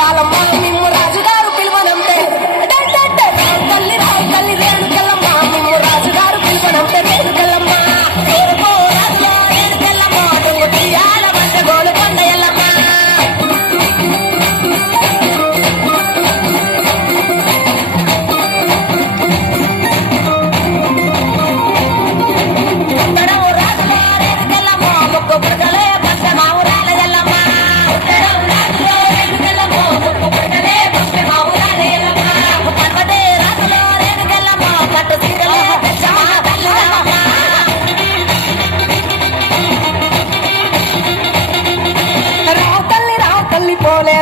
ముత్యాలమ్మ నిమ్ము రాజుగారు పిలువనంతే తల్లి రావు తల్లి రేణుకెళ్ళమ్మ నిమ్ము రాజుగారు పిలువనంతే రేణుకెళ్ళమ్మ రేణుకో రాజులో రేణుకెళ్ళమ్మ నువ్వు తీయాల వంట గోలు కొండ ఎల్లమ్మ ఉత్తరం రాజులో రేణుకెళ్ళమ్మ ముక్కు పుడకలే పచ్చ మావురాల ఎల్లమ్మ ఉత్తరం రాజులో రేణుకెళ్ళమ్మ ముక్కు పుడకలే పచ్చ మావురాల ఎల్లమ్మ పర్వతే రాజులో రేణుకెళ్ళమ్మ పట్టు సీరలే తెచ్చమ్మ తల్లమ్మ రావు తల్లి పోలే